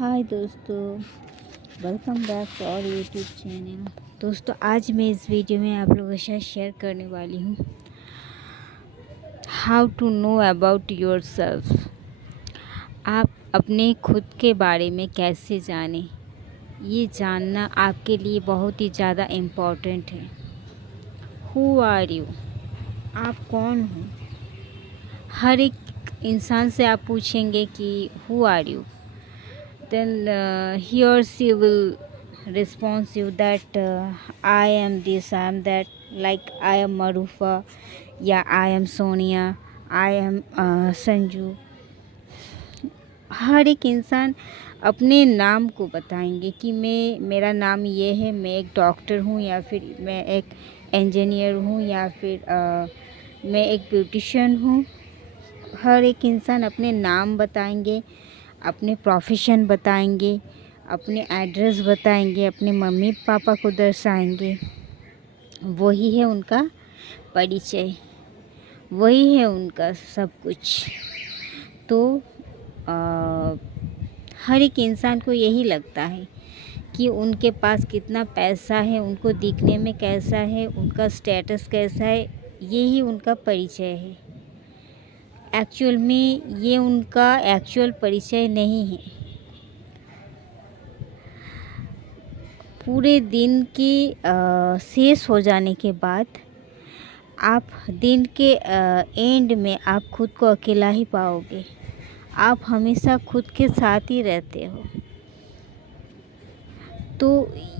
हाय दोस्तों, welcome back to our YouTube channel. दोस्तों, आज मैं इस वीडियो में आप लोगों के साथ शेयर करने वाली हूँ how to know about yourself. आप अपने खुद के बारे में कैसे जानें, ये जानना आपके लिए बहुत ही ज़्यादा इम्पॉर्टेंट है। हु आर यू, आप कौन हो। हर एक इंसान से आप पूछेंगे कि who are you, then he or she will respond you that I am this, I am that, like I am Marufa, या I am Sonia, I am Sanju. हर एक इंसान अपने नाम को बताएंगे कि मेरा नाम ये है, मैं एक डॉक्टर हूँ, या फिर मैं एक इंजीनियर हूँ, या फिर मैं एक ब्यूटिशियन हूँ। हर एक इंसान अपने नाम बताएंगे, अपने प्रोफेशन बताएंगे, अपने एड्रेस बताएंगे, अपने मम्मी पापा को दर्शाएंगे। वही है उनका परिचय, वही है उनका सब कुछ। तो हर एक इंसान को यही लगता है कि उनके पास कितना पैसा है, उनको दिखने में कैसा है, उनका स्टेटस कैसा है, यही उनका परिचय है। एक्चुअल में ये उनका एक्चुअल परिचय नहीं है। पूरे दिन के शेष हो जाने के बाद आप दिन के एंड में आप खुद को अकेला ही पाओगे। आप हमेशा खुद के साथ ही रहते हो। तो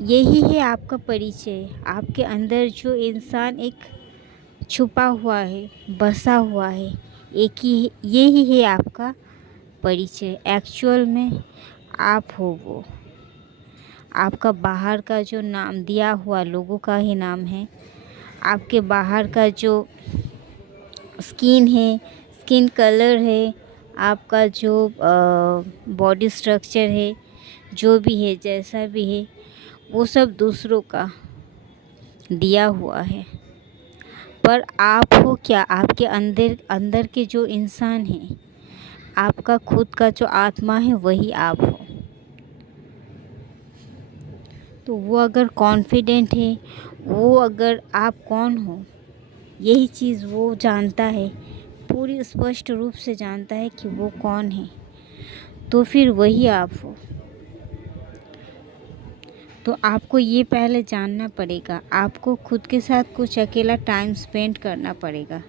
यही है आपका परिचय। आपके अंदर जो इंसान एक छुपा हुआ है, बसा हुआ है, यही है आपका परिचय। एक्चुअल में आप हो वो। आपका बाहर का जो नाम दिया हुआ लोगों का ही नाम है। आपके बाहर का जो स्किन है, स्किन कलर है, आपका जो बॉडी स्ट्रक्चर है, जो भी है, जैसा भी है, वो सब दूसरों का दिया हुआ है। पर आप हो क्या? आपके अंदर के जो इंसान हैं, आपका खुद का जो आत्मा है, वही आप हो। तो वो अगर कॉन्फिडेंट है, वो अगर आप कौन हो, यही चीज़ वो जानता है, पूरी स्पष्ट रूप से जानता है कि वो कौन है, तो फिर वही आप हो। तो आपको ये पहले जानना पड़ेगा। आपको खुद के साथ कुछ अकेला टाइम स्पेंड करना पड़ेगा,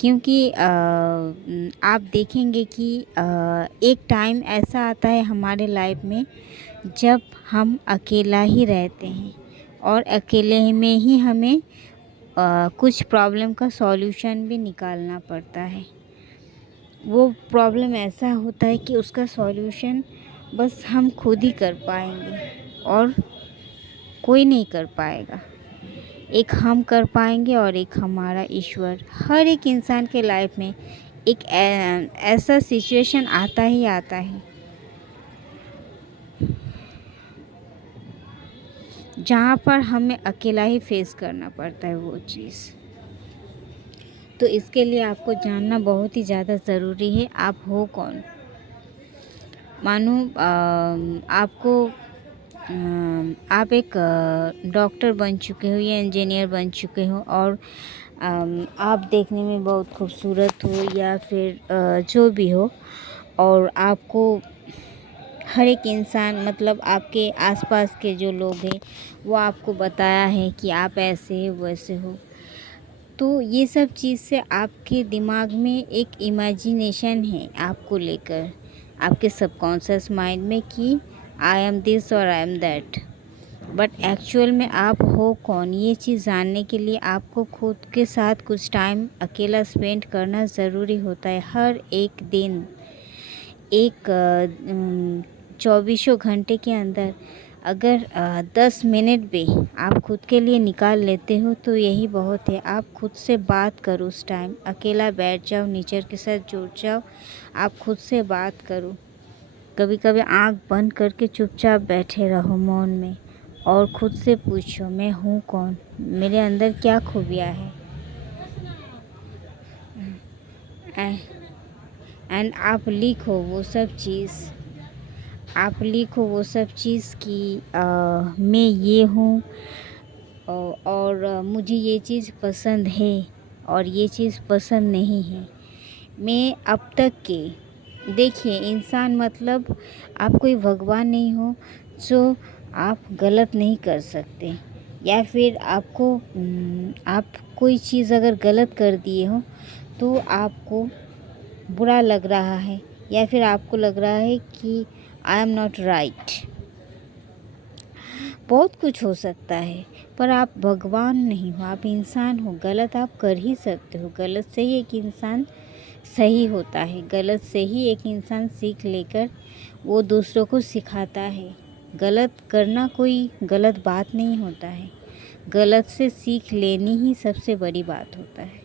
क्योंकि आप देखेंगे कि एक टाइम ऐसा आता है हमारे लाइफ में जब हम अकेला ही रहते हैं, और अकेले में ही हमें कुछ प्रॉब्लम का सॉल्यूशन भी निकालना पड़ता है। वो प्रॉब्लम ऐसा होता है कि उसका सॉल्यूशन बस हम खुद ही कर पाएंगे और कोई नहीं कर पाएगा। एक हम कर पाएंगे और एक हमारा ईश्वर। हर एक इंसान के लाइफ में एक ऐसा सिचुएशन आता ही आता है जहाँ पर हमें अकेला ही फेस करना पड़ता है वो चीज़। तो इसके लिए आपको जानना बहुत ही ज़्यादा ज़रूरी है, आप हो कौन। मानो आप एक डॉक्टर बन चुके हो या इंजीनियर बन चुके हो, और आप देखने में बहुत खूबसूरत हो, या फिर जो भी हो, और आपको हर एक इंसान, मतलब आपके आसपास के जो लोग हैं, वो आपको बताया है कि आप ऐसे हो, वैसे हो। तो ये सब चीज़ से आपके दिमाग में एक इमेजिनेशन है आपको लेकर, आपके सबकॉन्शियस माइंड में, कि आई एम दिस और I am that. But actual में आप हो कौन, ये चीज़ जानने के लिए आपको खुद के साथ कुछ टाइम अकेला स्पेंड करना ज़रूरी होता है। हर एक दिन, एक 24 घंटे के अंदर अगर 10 मिनट भी आप खुद के लिए निकाल लेते हो, तो यही बहुत है। आप खुद से बात करो उस टाइम। अकेला बैठ जाओ, नेचर के साथ जुड़ जाओ, आप खुद से बात करो। कभी कभी आँख बंद करके चुपचाप बैठे रहो मौन में, और खुद से पूछो, मैं हूँ कौन, मेरे अंदर क्या खूबियाँ है। एंड आप लिखो वो सब चीज़, आप लिखो वो सब चीज़ कि मैं ये हूँ और मुझे ये चीज़ पसंद है और ये चीज़ पसंद नहीं है। मैं अब तक के देखिए, इंसान मतलब आप कोई भगवान नहीं हो जो आप गलत नहीं कर सकते, या फिर आपको आप कोई चीज़ अगर गलत कर दिए हो तो आपको बुरा लग रहा है, या फिर आपको लग रहा है कि आई एम नॉट राइट। बहुत कुछ हो सकता है, पर आप भगवान नहीं हो, आप इंसान हो। गलत आप कर ही सकते हो, गलत से ही एक इंसान सही होता है, गलत से ही एक इंसान सीख लेकर वो दूसरों को सिखाता है। गलत करना कोई गलत बात नहीं होता है, गलत से सीख लेनी ही सबसे बड़ी बात होता है।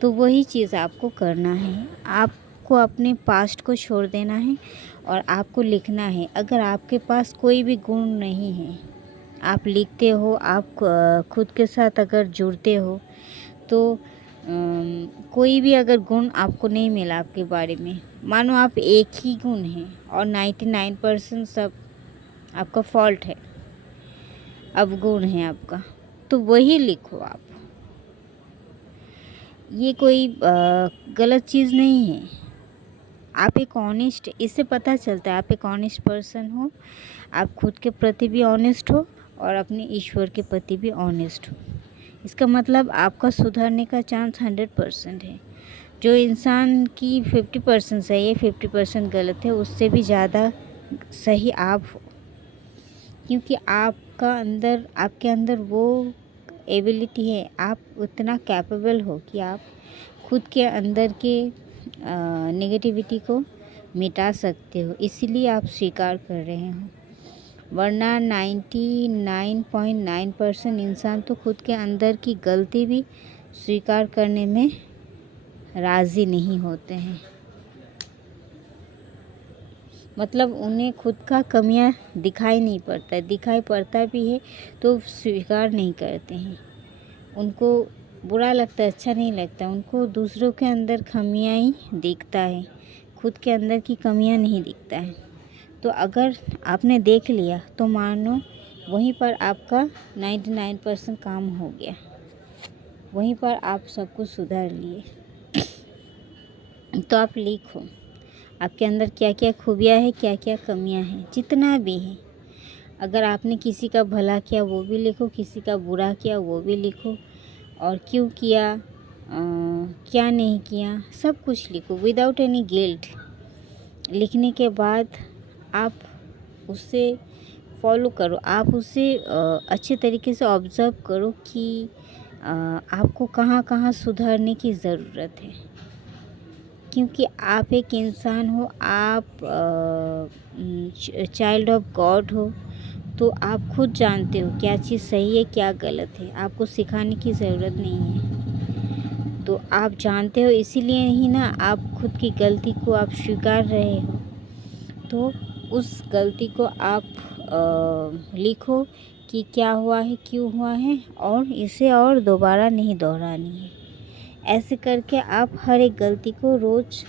तो वही चीज़ आपको करना है, आपको अपने पास्ट को छोड़ देना है और आपको लिखना है। अगर आपके पास कोई भी गुण नहीं है, आप लिखते हो, आप खुद के साथ अगर जुड़ते हो, तो कोई भी अगर गुण आपको नहीं मिला आपके बारे में, मानो आप एक ही गुण है और 99% सब आपका फॉल्ट है, अवगुण है आपका, तो वही लिखो आप। ये कोई गलत चीज़ नहीं है। आप एक ऑनेस्ट, इससे पता चलता है आप एक ऑनेस्ट पर्सन हो, आप खुद के प्रति भी ऑनेस्ट हो और अपने ईश्वर के प्रति भी ऑनेस्ट हो। इसका मतलब आपका सुधरने का चांस 100% है। जो इंसान की 50% सही है, 50% गलत है, उससे भी ज़्यादा सही आप हो, क्योंकि आपके अंदर वो एबिलिटी है, आप उतना कैपेबल हो कि आप खुद के अंदर के नेगेटिविटी को मिटा सकते हो, इसीलिए आप स्वीकार कर रहे हो। वरना 99.9% इंसान तो खुद के अंदर की गलती भी स्वीकार करने में राज़ी नहीं होते हैं। मतलब उन्हें खुद का कमियां दिखाई नहीं पड़ता, दिखाई पड़ता भी है तो स्वीकार नहीं करते हैं। उनको बुरा लगता है, अच्छा नहीं लगता, उनको दूसरों के अंदर कमियां ही दिखता है, खुद के अंदर की कमियां नहीं दिखता है। तो अगर आपने देख लिया तो मानो वहीं पर आपका 99% काम हो गया, वहीं पर आप सब कुछ सुधार लिए। तो आप लिखो आपके अंदर क्या क्या खूबियाँ हैं, क्या क्या कमियाँ हैं, जितना भी है। अगर आपने किसी का भला किया वो भी लिखो, किसी का बुरा किया वो भी लिखो, और क्यों किया, क्या नहीं किया, सब कुछ लिखो विदाउट एनी गिल्ट। लिखने के बाद आप उसे फॉलो करो, आप उसे अच्छे तरीके से ऑब्ज़र्व करो कि आपको कहाँ कहाँ सुधारने की ज़रूरत है, क्योंकि आप एक इंसान हो, आप चाइल्ड ऑफ गॉड हो, तो आप खुद जानते हो क्या चीज़ सही है क्या गलत है, आपको सिखाने की ज़रूरत नहीं है। तो आप जानते हो, इसीलिए ही ना आप खुद की गलती को आप स्वीकार रहे हो। तो उस गलती को आप लिखो कि क्या हुआ है, क्यों हुआ है, और इसे और दोबारा नहीं दोहरानी है। ऐसे करके आप हर एक गलती को रोज़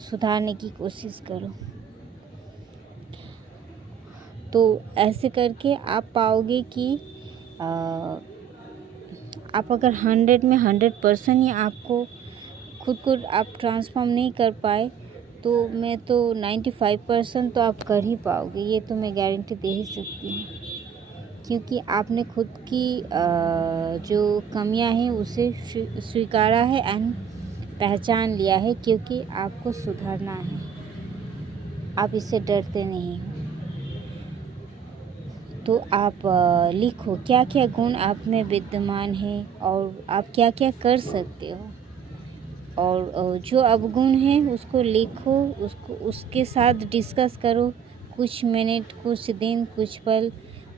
सुधारने की कोशिश करो। तो ऐसे करके आप पाओगे कि आप अगर 100 में 100% ही आपको खुद को आप ट्रांसफॉर्म नहीं कर पाए, तो मैं तो 95% तो आप कर ही पाओगे, ये तो मैं गारंटी दे ही सकती हूँ। क्योंकि आपने खुद की जो कमियां हैं उसे स्वीकारा है एंड पहचान लिया है, क्योंकि आपको सुधारना है, आप इससे डरते नहीं हो। तो आप लिखो क्या क्या गुण आप में विद्यमान है और आप क्या क्या कर सकते हो, और जो अवगुण है उसको लिखो, उसको उसके साथ डिस्कस करो, कुछ मिनट, कुछ दिन, कुछ पल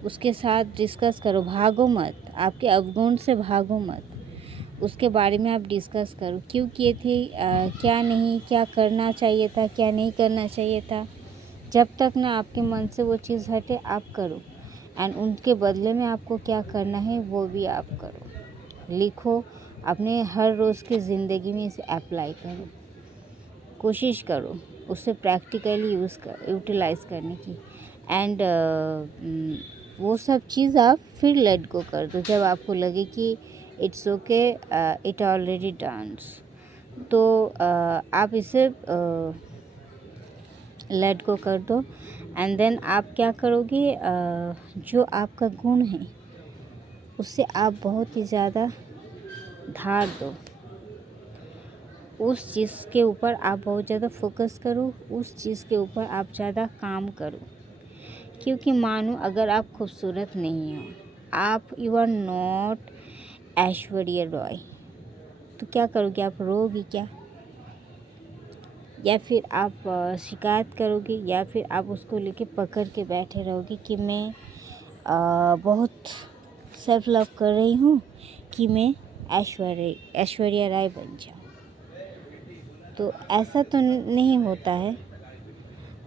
उसके साथ डिस्कस करो। भागो मत, आपके अवगुण से भागो मत, उसके बारे में आप डिस्कस करो, क्यों किए थे, क्या नहीं, क्या करना चाहिए था, क्या नहीं करना चाहिए था। जब तक ना आपके मन से वो चीज़ हटे आप करो, एंड उनके बदले में आपको क्या करना है वो भी आप करो। लिखो, अपने हर रोज़ की ज़िंदगी में इसे अप्लाई करो। कोशिश करो उसे प्रैक्टिकली यूटिलाइज़ करने की। एंड वो सब चीज़ आप फिर लेट गो कर दो जब आपको लगे कि it's okay, it already dance. तो आप इसे लेट गो कर दो। एंड देन आप क्या करोगे, जो आपका गुण है उससे आप बहुत ही ज़्यादा धार दो। उस चीज़ के ऊपर आप बहुत ज़्यादा फोकस करो, उस चीज़ के ऊपर आप ज़्यादा काम करो। क्योंकि मानो अगर आप खूबसूरत नहीं हो, आप you are not Aishwarya Rai, तो क्या करोगे? आप रोओगे क्या? या फिर आप शिकायत करोगे, या फिर आप उसको लेके पकड़ के बैठे रहोगे कि मैं बहुत सेल्फ लव कर रही हूँ कि मैं ऐश्वर्या राय बन जाऊँ। तो ऐसा तो नहीं होता है,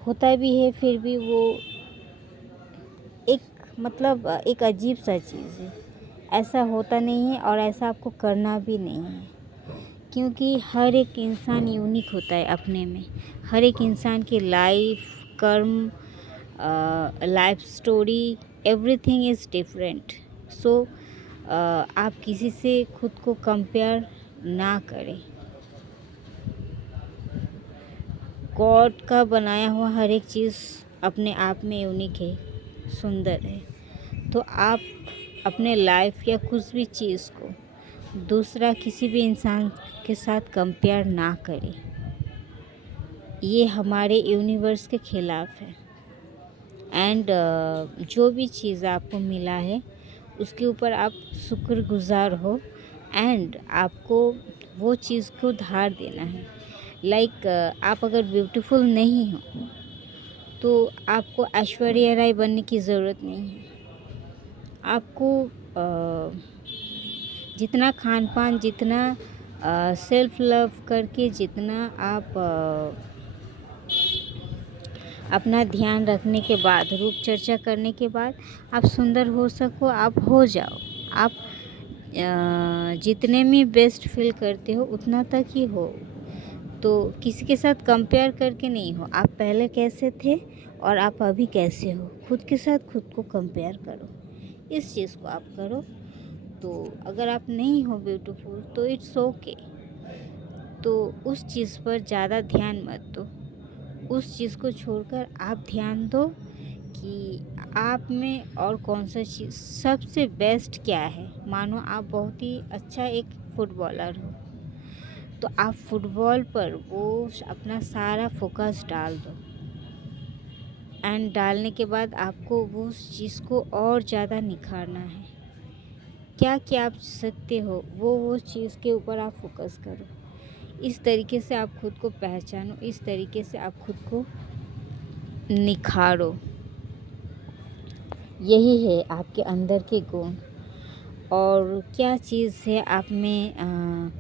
होता भी है फिर भी वो एक मतलब एक अजीब सा चीज़ है। ऐसा होता नहीं है और ऐसा आपको करना भी नहीं है, क्योंकि हर एक इंसान यूनिक होता है अपने में। हर एक इंसान की लाइफ, कर्म, life story, everything is different. So आप किसी से खुद को कंपेयर ना करें। गॉड का बनाया हुआ हर एक चीज़ अपने आप में यूनिक है, सुंदर है। तो आप अपने लाइफ या कुछ भी चीज़ को दूसरा किसी भी इंसान के साथ कंपेयर ना करें। ये हमारे यूनिवर्स के खिलाफ है। एंड जो भी चीज़ आपको मिला है उसके ऊपर आप शुक्रगुजार हो। एंड आपको वो चीज़ को धार देना है। लाइक आप अगर ब्यूटीफुल नहीं हो तो आपको ऐश्वर्या राय बनने की ज़रूरत नहीं है। आपको जितना खान पान, जितना सेल्फ लव करके, जितना आप अपना ध्यान रखने के बाद, रूप चर्चा करने के बाद आप सुंदर हो सको, आप हो जाओ। आप जितने में बेस्ट फील करते हो उतना तक ही हो। तो किसी के साथ कंपेयर करके नहीं हो। आप पहले कैसे थे और आप अभी कैसे हो, खुद के साथ खुद को कंपेयर करो। इस चीज़ को आप करो। तो अगर आप नहीं हो ब्यूटीफुल तो इट्स ओके। तो उस चीज़ पर ज़्यादा ध्यान मत दो। उस चीज़ को छोड़कर आप ध्यान दो कि आप में और कौन सा चीज़ सबसे बेस्ट क्या है। मानो आप बहुत ही अच्छा एक फुटबॉलर हो, तो आप फुटबॉल पर वो अपना सारा फोकस डाल दो। एंड डालने के बाद आपको वो उस चीज़ को और ज़्यादा निखारना है। क्या क्या आप सकते हो वो चीज़ के ऊपर आप फोकस करो। इस तरीके से आप खुद को पहचानो, इस तरीके से आप खुद को निखारो। यही है आपके अंदर के गुण। और क्या चीज़ है आप में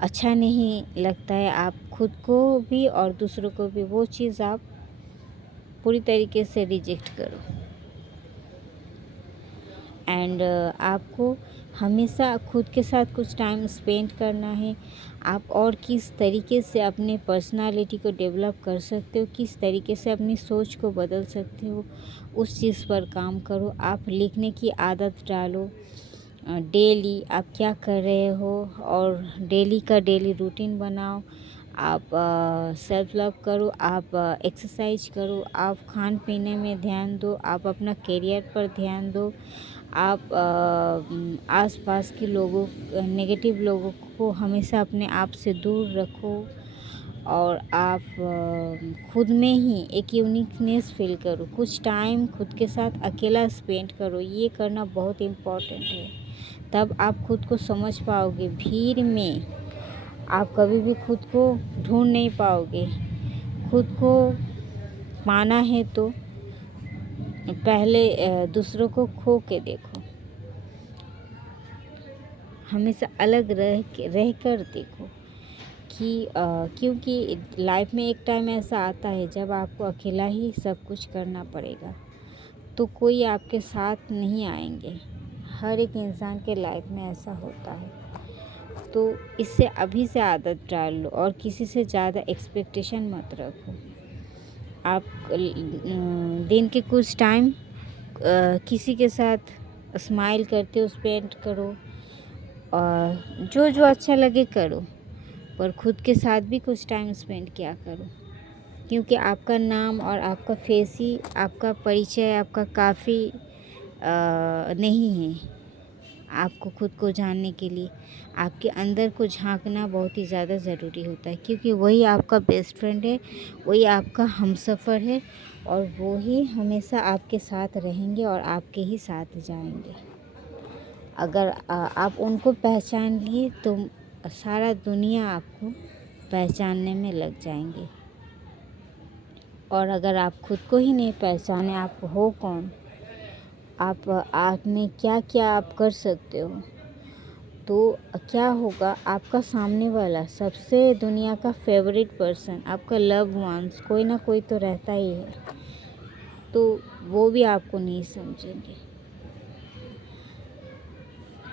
अच्छा नहीं लगता है, आप खुद को भी और दूसरों को भी वो चीज़ आप पूरी तरीके से रिजेक्ट करो। एंड आपको हमेशा खुद के साथ कुछ टाइम स्पेंड करना है। आप और किस तरीके से अपने पर्सनालिटी को डेवलप कर सकते हो, किस तरीके से अपनी सोच को बदल सकते हो, उस चीज़ पर काम करो। आप लिखने की आदत डालो। डेली आप क्या कर रहे हो और डेली का डेली रूटीन बनाओ। आप सेल्फ लव करो, आप एक्सरसाइज करो, आप खान पीने में ध्यान दो, आप अपना करियर पर ध्यान दो। आप आसपास के लोगों, नेगेटिव लोगों को हमेशा अपने आप से दूर रखो। और आप खुद में ही एक यूनिकनेस फील करो। कुछ टाइम खुद के साथ अकेला स्पेंड करो। ये करना बहुत इम्पोर्टेंट है। तब आप खुद को समझ पाओगे। भीड़ में आप कभी भी खुद को ढूंढ नहीं पाओगे। खुद को पाना है तो पहले दूसरों को खो के देखो। हमेशा अलग रह कर देखो कि क्योंकि लाइफ में एक टाइम ऐसा आता है जब आपको अकेला ही सब कुछ करना पड़ेगा। तो कोई आपके साथ नहीं आएंगे। हर एक इंसान के लाइफ में ऐसा होता है। तो इससे अभी से आदत डाल लो और किसी से ज़्यादा एक्सपेक्टेशन मत रखो। आप दिन के कुछ टाइम किसी के साथ स्माइल करते हो स्पेंड करो, और जो जो अच्छा लगे करो, पर खुद के साथ भी कुछ टाइम स्पेंड किया करो, क्योंकि आपका नाम और आपका फेस ही आपका परिचय आपका काफ़ी नहीं है। आपको खुद को जानने के लिए आपके अंदर को झांकना बहुत ही ज़्यादा ज़रूरी होता है, क्योंकि वही आपका बेस्ट फ्रेंड है, वही आपका हमसफ़र है, और वो ही हमेशा आपके साथ रहेंगे और आपके ही साथ जाएंगे। अगर आप उनको पहचान लिए तो सारा दुनिया आपको पहचानने में लग जाएंगे। और अगर आप खुद को ही नहीं पहचाने आप हो कौन, आप में क्या क्या आप कर सकते हो, तो क्या होगा, आपका सामने वाला सबसे दुनिया का फेवरेट पर्सन, आपका लव वंस, कोई ना कोई तो रहता ही है, तो वो भी आपको नहीं समझेंगे।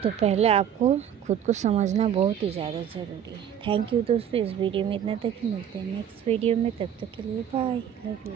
तो पहले आपको खुद को समझना बहुत ही ज़्यादा ज़रूरी है। थैंक यू दोस्तों, इस वीडियो में इतना तक ही, मिलते हैं नेक्स्ट वीडियो में, तब तक के लिए बाय, लव यू।